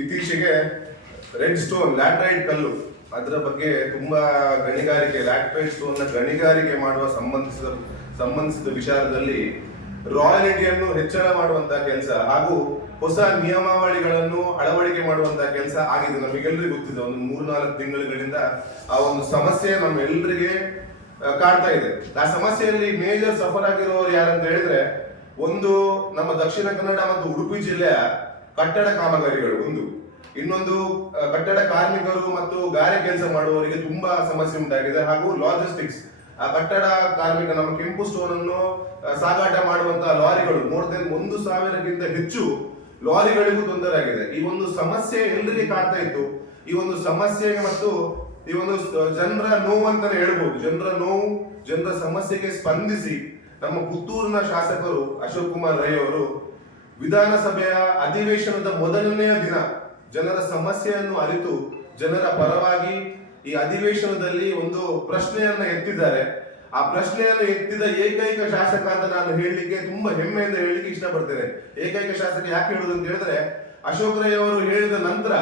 ಇತ್ತೀಚೆಗೆ red stone laterite ಕಲ್ಲು, ಅದರ ಬಗ್ಗೆ ತುಂಬಾ ಗಣಿಗಾರಿಕೆ ಲ್ಯಾಟ್ರೈಟ್ ಸ್ಟೋನ್ನ ಗಣಿಗಾರಿಕೆ ಮಾಡುವ ಸಂಬಂಧಿಸಿದ ಸಂಬಂಧಿಸಿದ ವಿಚಾರದಲ್ಲಿ ರಾಯಲಿಟಿಯನ್ನು ಹೆಚ್ಚಳ ಮಾಡುವಂತಹ ಕೆಲಸ ಹಾಗೂ ಹೊಸ ನಿಯಮಾವಳಿಗಳನ್ನು ಅಳವಡಿಕೆ ಮಾಡುವಂತಹ ಕೆಲಸ ಆಗಿದೆ. ನಮಗೆಲ್ಲರಿಗೂ ಗೊತ್ತಿದೆ, ಒಂದು ಮೂರ್ನಾಲ್ಕು ತಿಂಗಳುಗಳಿಂದ ಆ ಒಂದು ಸಮಸ್ಯೆ ನಮ್ಮೆಲ್ಲರಿಗೆ ಕಾಡ್ತಾ ಇದೆ. ಆ ಸಮಸ್ಯೆಯಲ್ಲಿ ಮೇಜರ್ ಸಫರ್ ಆಗಿರೋರು ಯಾರಂತ ಹೇಳಿದ್ರೆ, ಒಂದು ನಮ್ಮ ದಕ್ಷಿಣ ಕನ್ನಡ ಮತ್ತು ಉಡುಪಿ ಜಿಲ್ಲೆಯ ಕಟ್ಟಡ ಕಾಮಗಾರಿಗಳು ಒಂದು. ಇನ್ನೊಂದು ಕಟ್ಟಡ ಕಾರ್ಮಿಕರು ಮತ್ತು ಗಾರೆ ಕೆಲಸ ಮಾಡುವವರಿಗೆ ತುಂಬಾ ಸಮಸ್ಯೆ ಉಂಟಾಗಿದೆ. ಹಾಗೂ ಲಾಜಿಸ್ಟಿಕ್ಸ್ ಆ, ಕಟ್ಟಡ ಕಾರ್ಮಿಕ ನಮ್ಮ ಕೆಂಪು ಸ್ಟೋನ್ ಅನ್ನು ಸಾಗಾಟ ಮಾಡುವಂತಹ ಲಾರಿಗಳು ಮೋರ್ ದೆನ್ ಒಂದು ಸಾವಿರಕ್ಕಿಂತ ಹೆಚ್ಚು ಲಾರಿಗಳಿಗೂ ತೊಂದರೆ ಆಗಿದೆ. ಈ ಒಂದು ಸಮಸ್ಯೆ ಎಲ್ಲರಿಗೆ ಕಾಡ್ತಾ ಇತ್ತು. ಈ ಒಂದು ಸಮಸ್ಯೆಗೆ ಮತ್ತು ಈ ಒಂದು ಜನರ ನೋವು ಅಂತಾನೆ ಹೇಳ್ಬೋದು. ಜನರ ನೋವು, ಜನರ ಸಮಸ್ಯೆಗೆ ಸ್ಪಂದಿಸಿ ನಮ್ಮ ಪುತ್ತೂರಿನ ಶಾಸಕರು ಅಶೋಕ್ ಕುಮಾರ್ ರೈ ಅವರು ವಿಧಾನಸಭೆಯ ಅಧಿವೇಶನದ ಮೊದಲನೆಯ ದಿನ ಜನರ ಸಮಸ್ಯೆಯನ್ನು ಅರಿತು ಜನರ ಪರವಾಗಿ ಈ ಅಧಿವೇಶನದಲ್ಲಿ ಒಂದು ಪ್ರಶ್ನೆಯನ್ನ ಎತ್ತಿದ್ದಾರೆ. ಆ ಪ್ರಶ್ನೆಯನ್ನು ಎತ್ತಿದ ಏಕೈಕ ಶಾಸಕ ಅಂತ ನಾನು ಹೇಳಲಿಕ್ಕೆ ತುಂಬಾ ಹೆಮ್ಮೆಯಿಂದ ಹೇಳಲಿಕ್ಕೆ ಇಷ್ಟಪಡ್ತೇನೆ. ಏಕೈಕ ಶಾಸಕ ಯಾಕೆ ಹೇಳುದು ಅಂತ ಹೇಳಿದ್ರೆ, ಅಶೋಕ್ ರೈ ಅವರು ಹೇಳಿದ ನಂತರ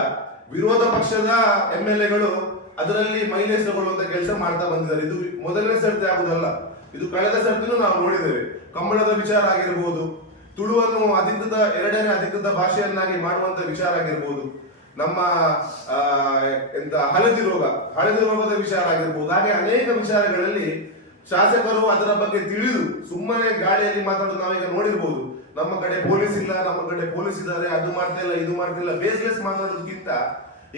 ವಿರೋಧ ಪಕ್ಷದ ಎಂ ಎಲ್ ಎಗಳು ಅದರಲ್ಲಿ ಮೈಲೇಜ್ ತಗೊಳ್ಳುವಂತ ಕೆಲಸ ಮಾಡ್ತಾ ಬಂದಿದ್ದಾರೆ. ಇದು ಮೊದಲನೇ ಸರ್ತಿ ಆಗುದಲ್ಲ ಇದು ಕಳೆದ ಸರ್ತಿನೂ ನಾವು ನೋಡಿದ್ದೇವೆ. ಕಂಬಳದ ವಿಚಾರ ಆಗಿರ್ಬೋದು ತುಳುವನ್ನು ಅಧಿಕೃತ, ಎರಡನೇ ಅಧಿಕೃತ ಭಾಷೆಯನ್ನಾಗಿ ಮಾಡುವಂತ ವಿಚಾರ ಆಗಿರ್ಬೋದು. ನಮ್ಮ ಎಂತ ಹಳದಿ ರೋಗ, ಹಳದಿ ರೋಗದ ವಿಚಾರ ಆಗಿರ್ಬೋದು. ಹಾಗೆ ಅನೇಕ ವಿಚಾರಗಳಲ್ಲಿ ಶಾಸಕರು ಅದರ ಬಗ್ಗೆ ತಿಳಿದು ಸುಮ್ಮನೆ ಗಾಳಿಯಲ್ಲಿ ಮಾತಾಡೋದು ನಾವೀಗ ನೋಡಿರ್ಬೋದು. ನಮ್ಮ ಕಡೆ ಪೊಲೀಸ್ ಇಲ್ಲ, ನಮ್ಮ ಕಡೆ ಪೊಲೀಸ್ ಇದ್ದಾರೆ, ಅದು ಮಾಡ್ತಾ ಇಲ್ಲ, ಇದು ಮಾಡ್ತಿಲ್ಲ ಬೇಸ್ಲೆಸ್ ಮಾತಾಡೋದಕ್ಕಿಂತ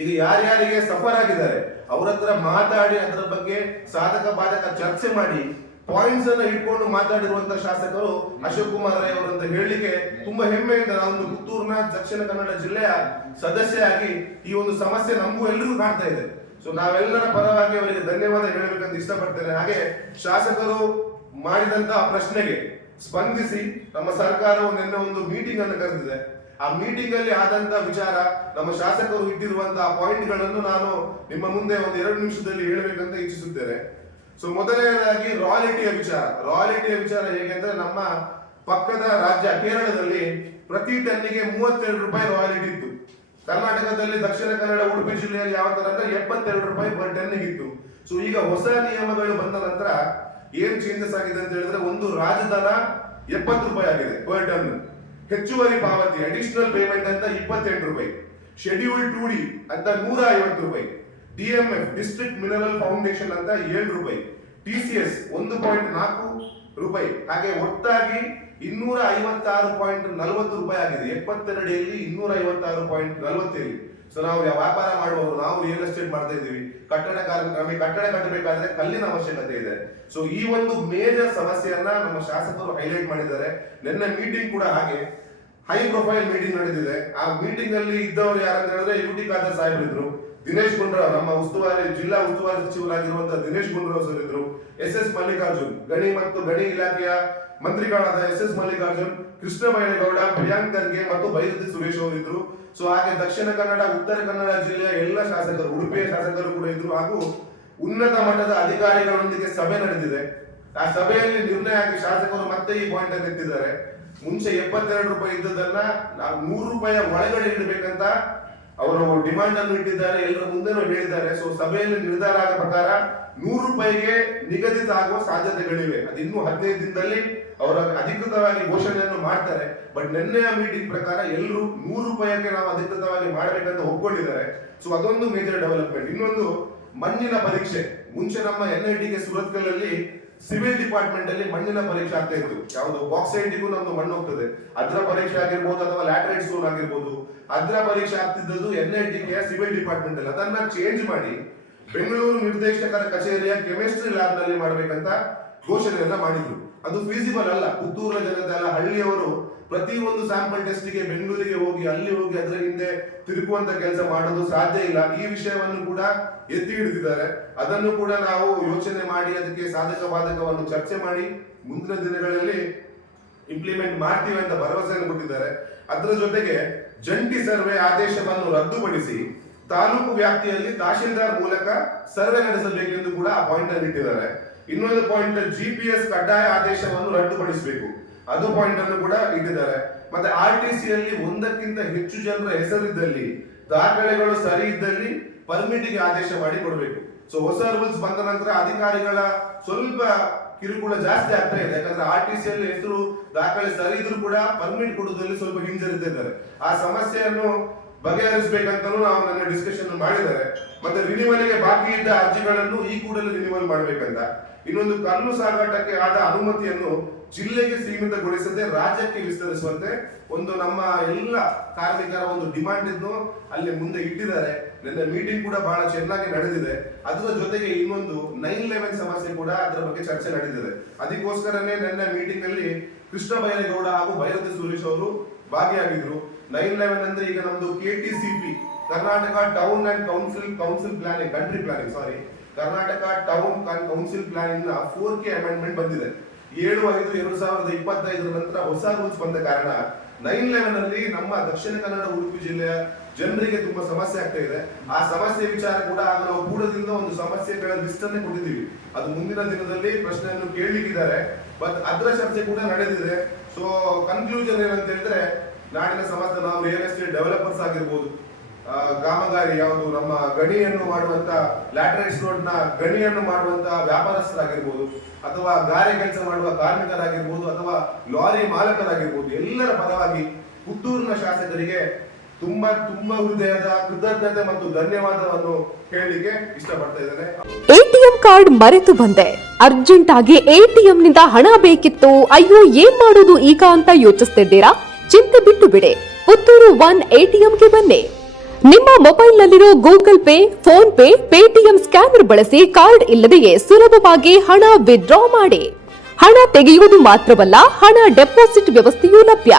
ಈಗ ಯಾರ್ಯಾರಿಗೆ ಸಫರ್ ಆಗಿದ್ದಾರೆ, ಅವರ ಹತ್ರ ಮಾತಾಡಿ ಅದರ ಬಗ್ಗೆ ಸಾಧಕ ಬಾಧಕ ಚರ್ಚೆ ಮಾಡಿ ಪಾಯಿಂಟ್ಸ್ ಅನ್ನ ಇಟ್ಕೊಂಡು ಮಾತಾಡಿರುವಂತ ಶಾಸಕರು ಅಶೋಕ್ ಕುಮಾರ್ ರೈ ಅವರು ಅಂತ ಹೇಳಲಿಕ್ಕೆ ತುಂಬಾ ಹೆಮ್ಮೆಯಿಂದ ನಾವೊಂದು ಪುತ್ತೂರಿನ ದಕ್ಷಿಣ ಕನ್ನಡ ಜಿಲ್ಲೆಯ ಸದಸ್ಯರಾಗಿ ಈ ಒಂದು ಸಮಸ್ಯೆ ನಮಗೂ ಎಲ್ರಿಗೂ ಕಾಣ್ತಾ ಇದೆ. ಸೊ ನಾವೆಲ್ಲರ ಪರವಾಗಿ ಅವರಿಗೆ ಧನ್ಯವಾದ ಹೇಳಬೇಕಂತ ಇಷ್ಟಪಡ್ತೇನೆ. ಹಾಗೆ ಶಾಸಕರು ಮಾಡಿದಂತ ಪ್ರಶ್ನೆಗೆ ಸ್ಪಂದಿಸಿ ನಮ್ಮ ಸರ್ಕಾರವು ನಿನ್ನೆ ಒಂದು ಮೀಟಿಂಗ್ ಅನ್ನು ಕರೆದಿದೆ. ಆ ಮೀಟಿಂಗ್ ಅಲ್ಲಿ ಆದಂತ ವಿಚಾರ ನಮ್ಮ ಶಾಸಕರು ಇಟ್ಟಿರುವಂತಹ ಪಾಯಿಂಟ್ಗಳನ್ನು ನಾನು ನಿಮ್ಮ ಮುಂದೆ ಒಂದು ಎರಡು ನಿಮಿಷದಲ್ಲಿ ಹೇಳಬೇಕಂತ ಇಚ್ಛಿಸುತ್ತೇನೆ. ಸೊ ಮೊದಲನೇದಾಗಿ ರಾಯಲಿಟಿಯ ವಿಚಾರ. ರಾಯಲಿಟಿಯ ವಿಚಾರ ಹೇಗೆಂದ್ರೆ ನಮ್ಮ ಪಕ್ಕದ ರಾಜ್ಯ ಕೇರಳದಲ್ಲಿ ಪ್ರತಿ ಟನ್ನಿಗೆ ಮೂವತ್ತೆರಡು ರೂಪಾಯಿ ರಾಯಲಿಟಿ ಇತ್ತು. ಕರ್ನಾಟಕದಲ್ಲಿ ದಕ್ಷಿಣ ಕನ್ನಡ, ಉಡುಪಿ ಜಿಲ್ಲೆಯಲ್ಲಿ ಯಾವ ತರ ಅಂದ್ರೆ ಎಪ್ಪತ್ತೆರಡು ರೂಪಾಯಿ ಪರ್ ಟನ್ನಿಗೆ ಇತ್ತು. ಸೊ ಈಗ ಹೊಸ ನಿಯಮಗಳು ಬಂದ ನಂತರ ಏನ್ ಚೇಂಜಸ್ ಆಗಿದೆ ಅಂತ ಹೇಳಿದ್ರೆ ಒಂದು ರಾಜಧಾನ ಎಪ್ಪತ್ತು ರೂಪಾಯಿ ಆಗಿದೆ ಪರ್ ಟನ್ ಹೆಚ್ಚುವರಿ ಪಾವತಿ ಅಡಿಷನಲ್ ಪೇಮೆಂಟ್ ಅಂತ ಇಪ್ಪತ್ತೆಂಟು ರೂಪಾಯಿ. ಶೆಡ್ಯೂಲ್ ಟು ಡಿ ಅಂತ ನೂರ ಐವತ್ತು ರೂಪಾಯಿ. ಡಿಎಂಎಫ್ ಡಿಸ್ಟ್ರಿಕ್ಟ್ ಮಿನರಲ್ ಫೌಂಡೇಶನ್ ಅಂತ ಏಳು ರೂಪಾಯಿ. ಟಿ ಸಿ ಎಸ್ ಒಂದು ಪಾಯಿಂಟ್ ನಾಲ್ಕು ರೂಪಾಯಿ. ಹಾಗೆ ಒಟ್ಟಾಗಿ ಇನ್ನೂರ ಐವತ್ತಾರು ಪಾಯಿಂಟ್ ನಲವತ್ತು ರೂಪಾಯಿ ಆಗಿದೆ. ಎಪ್ಪತ್ತೆರಡಲ್ಲಿ ಇನ್ನೂರ ಐವತ್ತಾರು ಪಾಯಿಂಟ್ ನಲವತ್ತೇಳಿ. ಸೊ ನಾವು ವ್ಯಾಪಾರ ಮಾಡುವವರು, ನಾವು ರಿಯಲ್ ಎಸ್ಟೇಟ್ ಮಾಡ್ತಾ ಇದ್ದೀವಿ. ಕಟ್ಟಡ ನಮಗೆ ಕಟ್ಟಡ ಕಟ್ಟಬೇಕಾದ್ರೆ ಕಲ್ಲಿನ ಅವಶ್ಯಕತೆ ಇದೆ. ಸೊ ಈ ಒಂದು ಮೇಜರ್ ಸಮಸ್ಯೆಯನ್ನ ನಮ್ಮ ಶಾಸಕರು ಹೈಲೈಟ್ ಮಾಡಿದ್ದಾರೆ. ನಿನ್ನೆ ಮೀಟಿಂಗ್ ಕೂಡ ಹಾಗೆ. ಹೈ ಪ್ರೊಫೈಲ್ ಮೀಟಿಂಗ್ ನಡೆದಿದೆ. ಆ ಮೀಟಿಂಗ್ ಅಲ್ಲಿ ಇದ್ದವರು ಯಾರಂತ ಹೇಳಿದ್ರೆ ಯು ಟಿ ಖಾದರ್ ಸಾಹೇಬ್ ಇದ್ರು ದಿನೇಶ್ ಗುಂಡ್ರಾವ್, ನಮ್ಮ ಉಸ್ತುವಾರಿ, ಜಿಲ್ಲಾ ಉಸ್ತುವಾರಿ ಸಚಿವರಾಗಿರುವಂತಹ ದಿನೇಶ್ ಗುಂಡ್ರಾವ್ ಸರ್ ಇದ್ರು. ಎಸ್ ಎಸ್ ಮಲ್ಲಿಕಾರ್ಜುನ್, ಗಣಿ ಮತ್ತು ಗಣಿ ಇಲಾಖೆಯ ಮಂತ್ರಿಗಳಾದ ಎಸ್ ಎಸ್ ಮಲ್ಲಿಕಾರ್ಜುನ್, ಕೃಷ್ಣ ಬೈರೇಗೌಡ, ಪ್ರಿಯಾಂಕ್ ಖರ್ಗೆ ಮತ್ತು ಬೈರತಿ ಸುರೇಶ್ ಅವರು ಇದ್ರು. ಸೊ ಹಾಗೆ ದಕ್ಷಿಣ ಕನ್ನಡ, ಉತ್ತರ ಕನ್ನಡ ಜಿಲ್ಲೆಯ ಎಲ್ಲ ಶಾಸಕರು, ಉಡುಪಿಯ ಶಾಸಕರು ಕೂಡ ಇದ್ರು. ಹಾಗೂ ಉನ್ನತ ಮಟ್ಟದ ಅಧಿಕಾರಿಗಳೊಂದಿಗೆ ಸಭೆ ನಡೆದಿದೆ. ಆ ಸಭೆಯಲ್ಲಿ ನಿರ್ಣಯ ಆಗಿ ಶಾಸಕರು ಮತ್ತೆ ಈ ಪಾಯಿಂಟ್ ಅನ್ನು ಎತ್ತಿದ್ದಾರೆ. ಮುಂಚೆ ಎಪ್ಪತ್ತೆರಡು ರೂಪಾಯಿ ಇದ್ದದನ್ನ ನಾವು ನೂರು ರೂಪಾಯಿಯ ಒಳಗಡೆ ಇಡಬೇಕಂತ ಅವರು ಡಿಮಾಂಡ್ ಅನ್ನು ಇಟ್ಟಿದ್ದಾರೆ ಎಲ್ಲರ ಮುಂದೆನೂ ಹೇಳಿದ್ದಾರೆ. ಸೊ ಸಭೆಯಲ್ಲಿ ನಿರ್ಧಾರ ಆದ ಪ್ರಕಾರ ನೂರು ರೂಪಾಯಿಗೆ ನಿಗದಿತ ಆಗುವ ಸಾಧ್ಯತೆಗಳಿವೆ. ಅದು ಇನ್ನೂ ಹದಿನೈದು ದಿನದಲ್ಲಿ ಅವರ ಅಧಿಕೃತವಾಗಿ ಘೋಷಣೆಯನ್ನು ಮಾಡ್ತಾರೆ. ಬಟ್ ನಿನ್ನೆಯ ಮೀಟಿಂಗ್ ಪ್ರಕಾರ ಎಲ್ಲರೂ ನೂರು ರೂಪಾಯಿಗೆ ನಾವು ಅಧಿಕೃತವಾಗಿ ಮಾಡಬೇಕಂತ ಒಪ್ಕೊಂಡಿದ್ದಾರೆ. ಸೊ ಅದೊಂದು ಮೇಜರ್ ಡೆವಲಪ್ಮೆಂಟ್ ಇನ್ನೊಂದು ಮಣ್ಣಿನ ಪರೀಕ್ಷೆ. ಮುಂಚೆ ನಮ್ಮ ಎನ್ ಐ ಸಿವಿಲ್ ಡಿಪಾರ್ಟ್ಮೆಂಟ್ ಅಲ್ಲಿ ಮಣ್ಣಿನ ಪರೀಕ್ಷೆ ಆಗ್ತಾ ಇತ್ತು. ಯಾವುದು ಬಾಕ್ಸೈಟಿಗೂ ನಮ್ದು ಮಣ್ಣು ಹೋಗ್ತದೆ. ಅದ್ರ ಪರೀಕ್ಷೆ ಆಗಿರ್ಬೋದು ಅಥವಾ ಲ್ಯಾಟ್ರೈಟ್ ಸ್ಟೋನ್ ಆಗಿರ್ಬೋದು. ಅದ್ರ ಪರೀಕ್ಷೆ ಆಗ್ತಿದ್ದದ್ದು ಎನ್ ಐ ಟಿಗೆ ಸಿವಿಲ್ ಡಿಪಾರ್ಟ್ಮೆಂಟ್ ಅಲ್ಲಿ. ಅದನ್ನ ಚೇಂಜ್ ಮಾಡಿ ಬೆಂಗಳೂರು ನಿರ್ದೇಶಕರ ಕಚೇರಿಯ ಕೆಮಿಸ್ಟ್ರಿ ಲ್ಯಾಬ್ನಲ್ಲಿ ಮಾಡಬೇಕಂತ ಘೋಷಣೆಯನ್ನ ಮಾಡಿದ್ರು. ಅದು ಫೀಸಿಬಲ್ ಅಲ್ಲ. ಪುತ್ತೂರಿನ ಜನತೆ ಅಲ್ಲ, ಹಳ್ಳಿಯವರು ಪ್ರತಿ ಒಂದು ಸ್ಯಾಂಪಲ್ ಟೆಸ್ಟ್ಗೆ ಬೆಂಗಳೂರಿಗೆ ಹೋಗಿ, ಅಲ್ಲಿ ಹೋಗಿ ಅದರ ಹಿಂದೆ ತಿರುಗುವಂತ ಕೆಲಸ ಮಾಡೋದು ಸಾಧ್ಯ ಇಲ್ಲ. ಈ ವಿಷಯವನ್ನು ಕೂಡ ಎತ್ತಿ ಹಿಡಿದಿದ್ದಾರೆ. ಅದನ್ನು ಕೂಡ ನಾವು ಯೋಚನೆ ಮಾಡಿ, ಅದಕ್ಕೆ ಸಾಧಕ ಬಾಧಕವನ್ನು ಚರ್ಚೆ ಮಾಡಿ, ಮುಂದಿನ ದಿನಗಳಲ್ಲಿ ಇಂಪ್ಲಿಮೆಂಟ್ ಮಾಡ್ತೀವಿ ಅಂತ ಭರವಸೆಯನ್ನು ಕೊಟ್ಟಿದ್ದಾರೆ. ಅದರ ಜೊತೆಗೆ ಜಂಟಿ ಸರ್ವೆ ಆದೇಶವನ್ನು ರದ್ದುಪಡಿಸಿ ತಾಲೂಕು ವ್ಯಾಪ್ತಿಯಲ್ಲಿ ತಹಶೀಲ್ದಾರ್ ಮೂಲಕ ಸರ್ವೆ ನಡೆಸಬೇಕೆಂದು ಕೂಡ ಆ ಪಾಯಿಂಟ್ ಅಲ್ಲಿ ಇಟ್ಟಿದ್ದಾರೆ. ಇನ್ನೊಂದು ಪಾಯಿಂಟ್ ಜಿ ಪಿ ಎಸ್ ಕಡ್ಡಾಯ ಆದೇಶವನ್ನು ರದ್ದುಪಡಿಸಬೇಕು ಅದು ಪಾಯಿಂಟ್ ಅನ್ನು ಕೂಡ ಇಟ್ಟಿದ್ದಾರೆ. ಮತ್ತೆ ಆರ್ ಟಿ ಸಿ ಅಲ್ಲಿ ಒಂದಕ್ಕಿಂತ ಹೆಚ್ಚು ಜನರ ಹೆಸರಿದ್ದಲ್ಲಿ, ದಾಖಲೆಗಳು ಸರಿ ಇದ್ದಲ್ಲಿ ಪರ್ಮಿಟಿಗೆ ಆದೇಶ ಮಾಡಿ ಕೊಡಬೇಕು ಸೊ ಹೊಸ ರೂಲ್ಸ್ ಬಂದ ನಂತರ ಅಧಿಕಾರಿಗಳ ಸ್ವಲ್ಪ ಕಿರುಕುಳ ಜಾಸ್ತಿ ಆಗ್ತಾ ಇದೆ. ಯಾಕಂದ್ರೆ ಆರ್ ಟಿ ಸಿ ಅಲ್ಲಿ ಹೆಸರು, ದಾಖಲೆ ಸರಿ ಇದ್ರೂ ಕೂಡ ಪರ್ಮಿಟ್ ಕೊಡುವುದರಲ್ಲಿ ಸ್ವಲ್ಪ ಹಿಂಜರಿತಿದ್ದಾರೆ ಆ ಸಮಸ್ಯೆಯನ್ನು ಬಗೆಹರಿಸಬೇಕಂತಲೂ ನಾವು ನನ್ನ ಡಿಸ್ಕಷನ್ ಮಾಡಿದ್ದಾರೆ. ಮತ್ತೆ ರಿನಿವಲ್ಗೆ ಬಾಕಿ ಇದ್ದ ಅರ್ಜಿಗಳನ್ನು ಈ ಕೂಡಲೇ ರಿನಿವಲ್ ಮಾಡಬೇಕಂತ. ಇನ್ನೊಂದು ಕಲ್ಲು ಸಾಗಾಟಕ್ಕೆ ಆದ ಅನುಮತಿಯನ್ನು ಜಿಲ್ಲೆಗೆ ಸೀಮಿತಗೊಳಿಸದೆ ರಾಜ್ಯಕ್ಕೆ ವಿಸ್ತರಿಸುವಂತೆ ಒಂದು ನಮ್ಮ ಎಲ್ಲ ಕಾರ್ಮಿಕರ ಒಂದು ಡಿಮಾಂಡ್ ಇದ್ದು ಅಲ್ಲಿ ಮುಂದೆ ಇಟ್ಟಿದ್ದಾರೆ. ನಿನ್ನೆ ಮೀಟಿಂಗ್ ಕೂಡ ಬಹಳ ಚೆನ್ನಾಗಿ ನಡೆದಿದೆ. ಅದರ ಜೊತೆಗೆ ಇನ್ನೊಂದು ನೈನ್ ಲೆವೆನ್ ಸಮಸ್ಯೆ ಕೂಡ ಅದರ ಬಗ್ಗೆ ಚರ್ಚೆ ನಡೆದಿದೆ. ಅದಕ್ಕೋಸ್ಕರನೇ ನಿನ್ನೆ ಮೀಟಿಂಗ್ ಅಲ್ಲಿ ಕೃಷ್ಣ ಬೈರೇಗೌಡ ಹಾಗೂ ಭೈರತಿ ಸುರೇಶ್ ಅವರು ಭಾಗಿಯಾಗಿದ್ರು. ನೈನ್ ಲೆವೆನ್ ಅಂದ್ರೆ ಈಗ ನಮ್ದು K T C P Karnataka town and council council planning country planning sorry Karnataka town council ಪ್ಲಾನಿಂಗ್ನ four K amendment ಬಂದಿದೆ. ಏಳು, ಐದು, ಎರಡು ಸಾವಿರದ ಇಪ್ಪತ್ತೈದರ ನಂತರ ಹೊಸ ರೂಲ್ಸ್ ಬಂದ ಕಾರಣ ನೈನ್ ಲೆವೆನ್ ಅಲ್ಲಿ ನಮ್ಮ ದಕ್ಷಿಣ ಕನ್ನಡ, ಉಡುಪಿ ಜಿಲ್ಲೆಯ ಜನರಿಗೆ ತುಂಬಾ ಸಮಸ್ಯೆ ಆಗ್ತಾ ಇದೆ. ಆ ಸಮಸ್ಯೆ ವಿಚಾರ ಕೂಡ ನಾವು ಕೂಡದಿಂದ ಒಂದು ಸಮಸ್ಯೆಗಳ ಲಿಸ್ಟ್ ಅನ್ನೇ ಕೊಟ್ಟಿದ್ದೀವಿ. ಅದು ಮುಂದಿನ ದಿನದಲ್ಲಿ ಪ್ರಶ್ನೆಯನ್ನು ಕೇಳಲಿಕ್ಕಿದ್ದಾರೆ. ಬಟ್ ಅದರ ಚರ್ಚೆ ಕೂಡ ನಡೆದಿದೆ. ಸೊ ಕನ್ಕ್ಲೂಷನ್ ಏನಂತ ಹೇಳಿದ್ರೆ ನಾಡಿನ ಸಮಸ್ಯೆ ನಾವು ರಿಯಲ್ ಎಸ್ಟೇಟ್ ಡೆವಲಪರ್ಸ್ ಆಗಿರ್ಬೋದು ಕಾಮಗಾರಿ ಯಾವುದು? ನಮ್ಮ ಗಣಿಯನ್ನು ಮಾಡುವಂತ ಲ್ಯಾಟರೈಸ್ ರೋಡ್ನ ಗಣಿಯನ್ನು ಮಾಡುವಂತ ವ್ಯಾಪಾರಸ್ಥರಾಗಿರ್ಬೋದು, ಅಥವಾ ಗಾರೆ ಕೆಲಸ ಮಾಡುವ ಕಾರ್ಮಿಕರಾಗಿರ್ಬೋದು, ಅಥವಾ ಲಾರಿ ಮಾಲಕರಾಗಿರ್ಬೋದು, ಎಲ್ಲರ ಪರವಾಗಿ ಪುತ್ತೂರಿನ ಶಾಸಕರಿಗೆ ತುಂಬಾ ತುಂಬಾ ಹೃದಯದ ಕೃತಜ್ಞತೆ ಮತ್ತು ಧನ್ಯವಾದವನ್ನು ಹೇಳಲಿಕ್ಕೆ ಇಷ್ಟಪಡ್ತಾ ಇದ್ದೇನೆ. ಎಟಿಎಂ ಕಾರ್ಡ್ ಮರೆತು ಬಂದೆ. ಅರ್ಜೆಂಟ್ ಆಗಿ ಎಟಿಎಂ ನಿಂದ ಹಣ ಬೇಕಿತ್ತು. ಅಯ್ಯೋ, ಏನ್ ಮಾಡೋದು ಈಗ ಅಂತ ಯೋಚಿಸ್ತಿದ್ದೀರಾ? ಚಿಂತೆ ಬಿಟ್ಟು ಬಿಡಿ. ಪುತ್ತೂರು ಒನ್ ಎಟಿಎಂಗೆ ಬನ್ನಿ. ನಿಮ್ಮ ಮೊಬೈಲ್ನಲ್ಲಿರೋ Google Pay, PhonePe, Paytm scanner ಬಳಸಿ ಕಾರ್ಡ್ ಇಲ್ಲದೆಯೇ ಸುಲಭವಾಗಿ ಹಣ ವಿತ್ಡ್ರಾ ಮಾಡಿ. ಹಣ ತೆಗೆಯುವುದು ಮಾತ್ರವಲ್ಲ, ಹಣ ಡೆಪಾಸಿಟ್ ವ್ಯವಸ್ಥೆಯೂ ಲಭ್ಯ.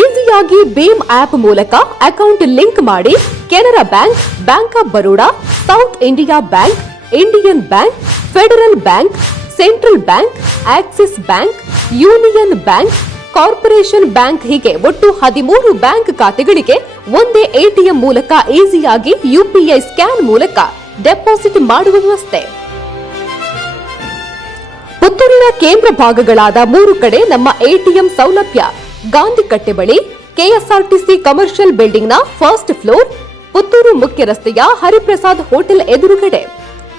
ಈಸಿಯಾಗಿ ಭೀಮ್ ಆಪ್ ಮೂಲಕ ಅಕೌಂಟ್ ಲಿಂಕ್ ಮಾಡಿ Canara bank bank of Baroda, south India bank, Indian bank, federal bank, central bank, axis bank, union bank corporation bank ಹೀಗೆ ಒಟ್ಟು ಹದಿಮೂರು ಬ್ಯಾಂಕ್ ಖಾತೆಗಳಿಗೆ ಒಂದೇ ಎಟಿಎಂ ಮೂಲಕ ಈಸಿಯಾಗಿ ಯುಪಿಐ ಸ್ಕ್ಯಾನ್ ಮೂಲಕ ಡೆಪಾಸಿಟ್ ಮಾಡುವ ವ್ಯವಸ್ಥೆ. ಪುತ್ತೂರಿನ ಕೇಂದ್ರ ಭಾಗಗಳಾದ ಮೂರು ಕಡೆ ನಮ್ಮ ಎಟಿಎಂ ಸೌಲಭ್ಯ. ಗಾಂಧಿ ಕಟ್ಟೆ ಬಳಿ ಕೆಎಸ್ಆರ್ಟಿಸಿ ಕಮರ್ಷಿಯಲ್ ಬಿಲ್ಡಿಂಗ್ನ ಫಸ್ಟ್ ಫ್ಲೋರ್, ಪುತ್ತೂರು ಮುಖ್ಯ ರಸ್ತೆಯ ಹರಿಪ್ರಸಾದ್ ಹೋಟೆಲ್ ಎದುರುಗಡೆ.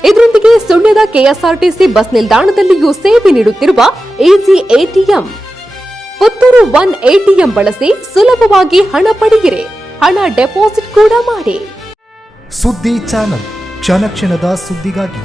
ಇದರೊಂದಿಗೆ ಸುಳ್ಯದ ಕೆಎಸ್ಆರ್ಟಿಸಿ ಬಸ್ ನಿಲ್ದಾಣದಲ್ಲಿಯೂ ಸೇವೆ ನೀಡುತ್ತಿರುವ easy ATM. Puttur one ATM ಬಳಸಿ ಸುಲಭವಾಗಿ ಹಣ ಪಡೆಯಿರಿ. ಹಣ ಡೆಪಾಸಿಟ್ ಕೂಡ ಮಾಡಿ. ಸುದ್ದಿ ಚಾನಲ್ ಕ್ಷಣ ಕ್ಷಣದ ಸುದ್ದಿಗಾಗಿ